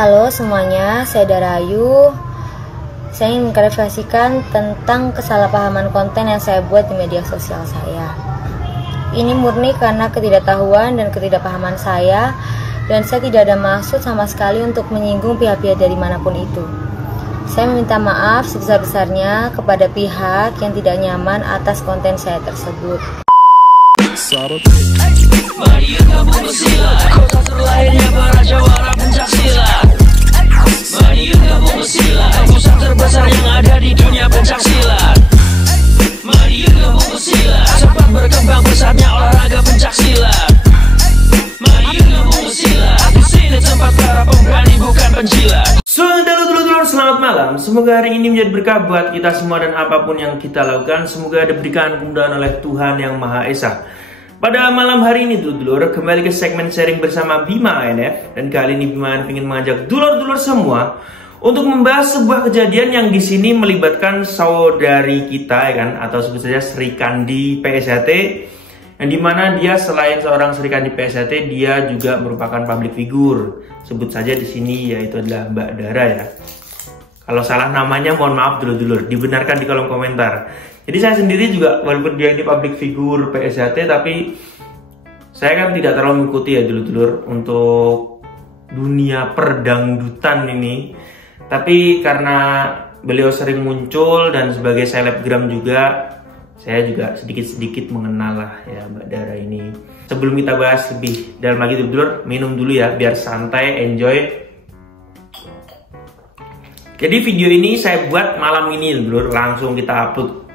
Halo semuanya, saya Darayu. Saya ingin mengklarifikasikan tentang kesalahpahaman konten yang saya buat di media sosial saya. Ini murni karena ketidaktahuan dan ketidakpahaman saya, dan saya tidak ada maksud sama sekali untuk menyinggung pihak-pihak dari manapun itu. Saya meminta maaf sebesar-besarnya kepada pihak yang tidak nyaman atas konten saya tersebut. Mari gabung bersilat, kota terlahirnya para jawara pencaksilat. Mari gabung bersilat, pusat terbesar yang ada di dunia pencaksilat. Mari gabung bersilat, cepat berkembang pesatnya olahraga pencaksilat. Mari gabung bersilat, di sini tempat para pemberani bukan penjilat. Dulur-dulur, selamat malam. Semoga hari ini menjadi berkah buat kita semua dan apapun yang kita lakukan, semoga diberikan kemudahan oleh Tuhan Yang Maha Esa. Pada malam hari ini dulur-dulur, kembali ke segmen sharing bersama Bima ANF. Dan kali ini Bima ANF ingin mengajak dulur-dulur semua untuk membahas sebuah kejadian yang di sini melibatkan saudari kita, ya kan, atau sebut saja Sri Kandi PSHT, yang dimana dia selain seorang Sri Kandi PSHT, dia juga merupakan public figure. Sebut saja di sini yaitu adalah Mbak Dara ya. Kalau salah namanya mohon maaf dulur-dulur, dibenarkan di kolom komentar. Jadi saya sendiri juga walaupun dia ini public figure PSHT, tapi saya kan tidak terlalu mengikuti ya dulur-dulur untuk dunia perdangdutan ini. Tapi karena beliau sering muncul dan sebagai selebgram juga, saya juga sedikit-sedikit mengenal lah ya Mbak Dara ini. Sebelum kita bahas lebih dalam lagi dulur-dulur, minum dulu ya biar santai, enjoy. Jadi video ini saya buat malam ini dulur, langsung kita upload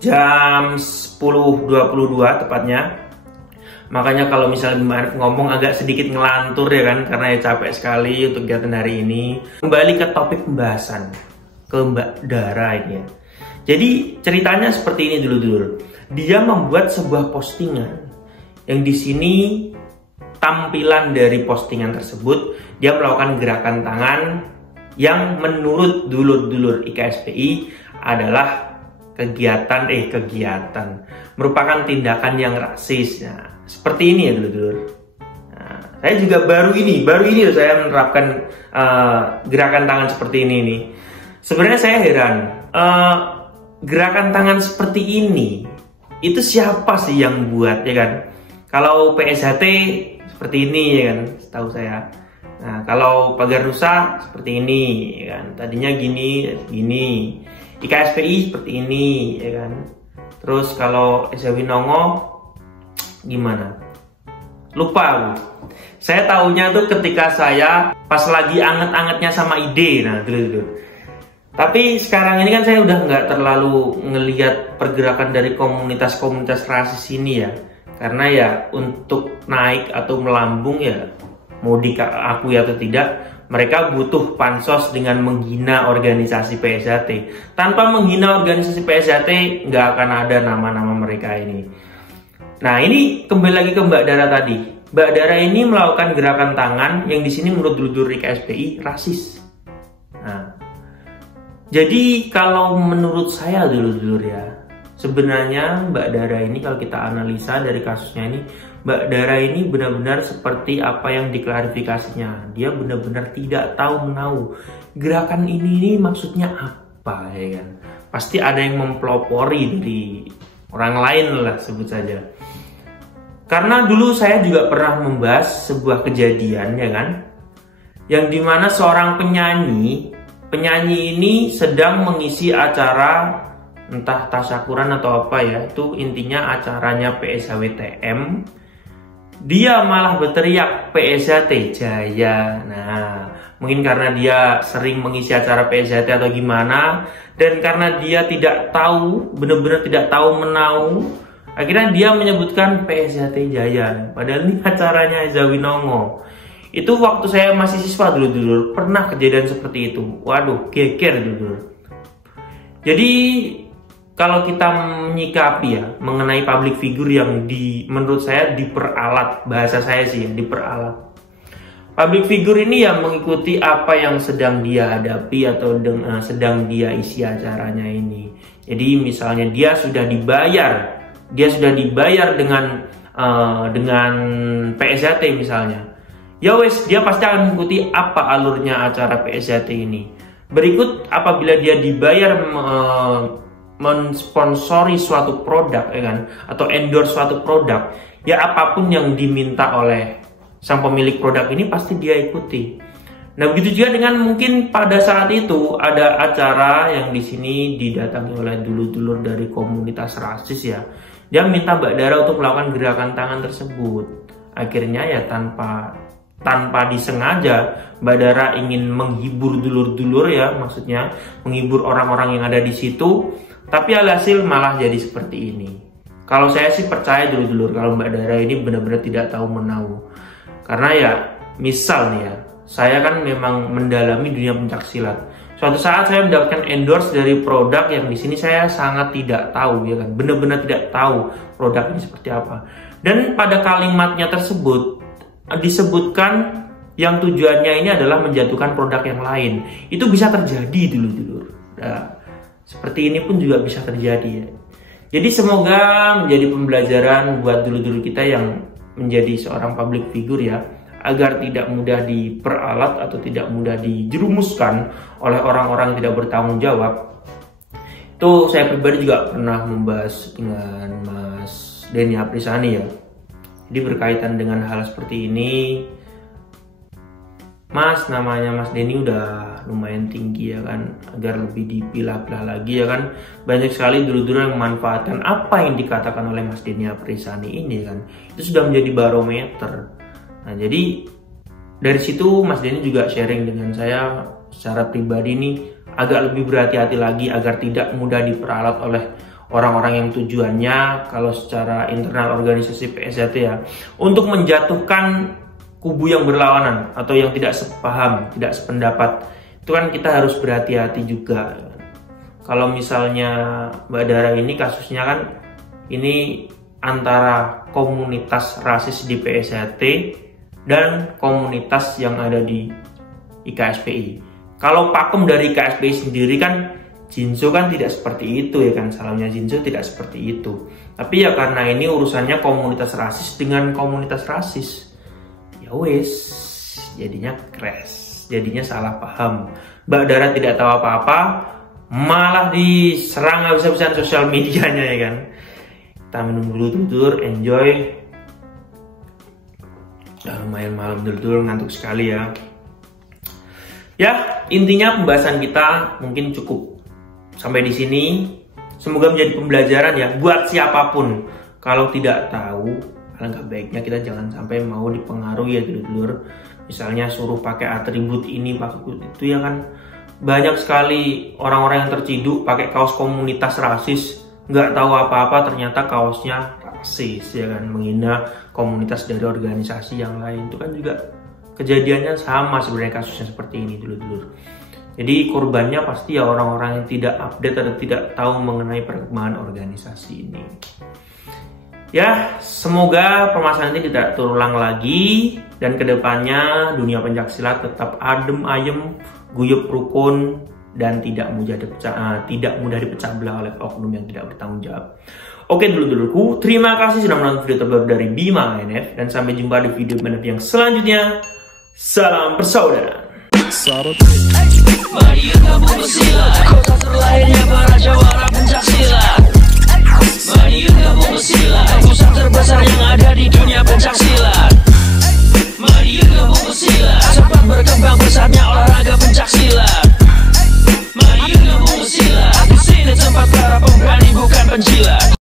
jam 10.22 tepatnya. Makanya kalau misalnya Mbak Arif ngomong agak sedikit ngelantur ya kan, karena ya capek sekali untuk kegiatan hari ini. Kembali ke topik pembahasan, ke Mbak Dara ini ya. Jadi ceritanya seperti ini dulu. Dia membuat sebuah postingan yang di sini tampilan dari postingan tersebut dia melakukan gerakan tangan yang menurut dulur-dulur IKSPI adalah kegiatan merupakan tindakan yang rasis. Nah, seperti ini ya dulur-dulur. Nah, saya juga baru ini loh saya menerapkan gerakan tangan seperti ini nih. Sebenarnya saya heran, gerakan tangan seperti ini itu siapa sih yang buat ya kan? Kalau PSHT seperti ini ya kan, setahu saya. Nah, kalau pagar rusa seperti ini ya kan. Tadinya gini. IKSPI seperti ini ya kan. Terus kalau Eza Winongo gimana? Lupa aku. Saya tahunya tuh ketika saya pas lagi anget-angetnya sama ide. Nah, dulu. Tapi sekarang ini kan saya udah nggak terlalu ngelihat pergerakan dari komunitas-komunitas rasis ini ya. Karena ya untuk naik atau melambung ya mau diakui atau tidak, mereka butuh pansos dengan menghina organisasi PSHT. Tanpa menghina organisasi PSHT, nggak akan ada nama-nama mereka ini. Nah, ini kembali lagi ke Mbak Dara tadi. Mbak Dara ini melakukan gerakan tangan yang di sini menurut dulur IKSPI rasis. Nah, jadi kalau menurut saya dulur ya, sebenarnya Mbak Dara ini kalau kita analisa dari kasusnya ini, Mbak Dara ini benar-benar seperti apa yang diklarifikasinya. Dia benar-benar tidak tahu menahu gerakan ini maksudnya apa ya kan. Pasti ada yang mempelopori dari orang lain lah sebut saja. Karena dulu saya juga pernah membahas sebuah kejadian ya kan, yang dimana seorang penyanyi ini sedang mengisi acara entah tasyakuran atau apa ya, itu intinya acaranya PSHWTM. Dia malah berteriak PSHT Jaya. Nah, mungkin karena dia sering mengisi acara PSHT atau gimana, dan karena dia tidak tahu, benar-benar tidak tahu menahu, akhirnya dia menyebutkan PSHT Jaya. Padahal ini acaranya Eza Winongo. Itu waktu saya masih siswa dulu pernah kejadian seperti itu. Waduh, geger dulu. Jadi kalau kita menyikapi ya mengenai public figure yang menurut saya diperalat, bahasa saya sih ya, diperalat. Public figure ini ya mengikuti apa yang sedang dia hadapi atau sedang dia isi acaranya ini. Jadi misalnya dia sudah dibayar dengan PSHT misalnya. ya wes, dia pasti akan mengikuti apa alurnya acara PSJT ini. Berikut, apabila dia dibayar mensponsori suatu produk, ya kan, atau endorse suatu produk, ya apapun yang diminta oleh sang pemilik produk ini pasti dia ikuti. Nah, begitu juga dengan mungkin pada saat itu ada acara yang di sini didatangi oleh dulur-dulur dari komunitas rasis ya. Dia minta Mbak Dara untuk melakukan gerakan tangan tersebut. Akhirnya ya tanpa disengaja Mbak Dara ingin menghibur dulur-dulur ya, maksudnya menghibur orang-orang yang ada di situ, tapi alhasil malah jadi seperti ini. Kalau saya sih percaya dulur-dulur kalau Mbak Dara ini benar-benar tidak tahu menahu. Karena ya misal nih ya, saya kan memang mendalami dunia pencaksilat. Suatu saat saya mendapatkan endorse dari produk yang di sini saya sangat tidak tahu ya kan, benar-benar tidak tahu produk ini seperti apa. Dan pada kalimatnya tersebut disebutkan yang tujuannya ini adalah menjatuhkan produk yang lain. Itu bisa terjadi dulur-dulur. Nah, seperti ini pun juga bisa terjadi ya. Jadi semoga menjadi pembelajaran buat dulur-dulur kita yang menjadi seorang public figure ya, agar tidak mudah diperalat atau tidak mudah dijerumuskan oleh orang-orang yang tidak bertanggung jawab. Itu saya pribadi juga pernah membahas dengan Mas Denny Aprisani ya. Jadi berkaitan dengan hal seperti ini, Mas, namanya Mas Denny udah lumayan tinggi ya kan, agar lebih dipilah-pilah lagi ya kan. Banyak sekali dulur-dulur yang memanfaatkan apa yang dikatakan oleh Mas Denny Aprisani ini kan. Itu sudah menjadi barometer. Nah, jadi dari situ Mas Denny juga sharing dengan saya secara pribadi nih, agak lebih berhati-hati lagi agar tidak mudah diperalat oleh orang-orang yang tujuannya kalau secara internal organisasi PSJT ya, untuk menjatuhkan kubu yang berlawanan atau yang tidak sepaham, tidak sependapat. Itu kan kita harus berhati-hati juga. Kalau misalnya Mbak Dara ini kasusnya kan ini antara komunitas rasis di PSJT dan komunitas yang ada di IKSPI. Kalau pakem dari IKSPI sendiri kan Jinso kan tidak seperti itu ya kan, salahnya Jinso tidak seperti itu. Tapi ya karena ini urusannya komunitas rasis dengan komunitas rasis, ya wes jadinya crash, jadinya salah paham. Mbak Dara tidak tahu apa-apa, malah diserang habis-habisan sosial medianya ya kan. Kita minum dulu tutur, enjoy. Udah lumayan malam dulu, ngantuk sekali ya. Ya, intinya pembahasan kita mungkin cukup sampai di sini. Semoga menjadi pembelajaran ya buat siapapun. Kalau tidak tahu, alangkah baiknya kita jangan sampai mau dipengaruhi ya dulur-dulur. Misalnya suruh pakai atribut ini, pakai itu ya kan. Banyak sekali orang-orang yang terciduk pakai kaos komunitas rasis, nggak tahu apa-apa ternyata kaosnya rasis ya kan, menghina komunitas dari organisasi yang lain. Itu kan juga kejadiannya sama sebenarnya kasusnya seperti ini dulur-dulur. Jadi korbannya pasti ya orang-orang yang tidak update atau tidak tahu mengenai perkembangan organisasi ini. Ya, semoga permasalahan ini tidak terulang lagi dan kedepannya dunia pencaksilat tetap adem ayem, guyup rukun dan tidak mudah dipecah belah oleh oknum yang tidak bertanggung jawab. Oke dulur-dulurku, terima kasih sudah menonton video terbaru dari Bima NF dan sampai jumpa di video NF yang selanjutnya. Salam bersaudara. Mari kita bersilat, kota terlahirnya para jawara pencaksilat. Mari kita bersilat, pusat terbesar yang ada di dunia pencaksilat.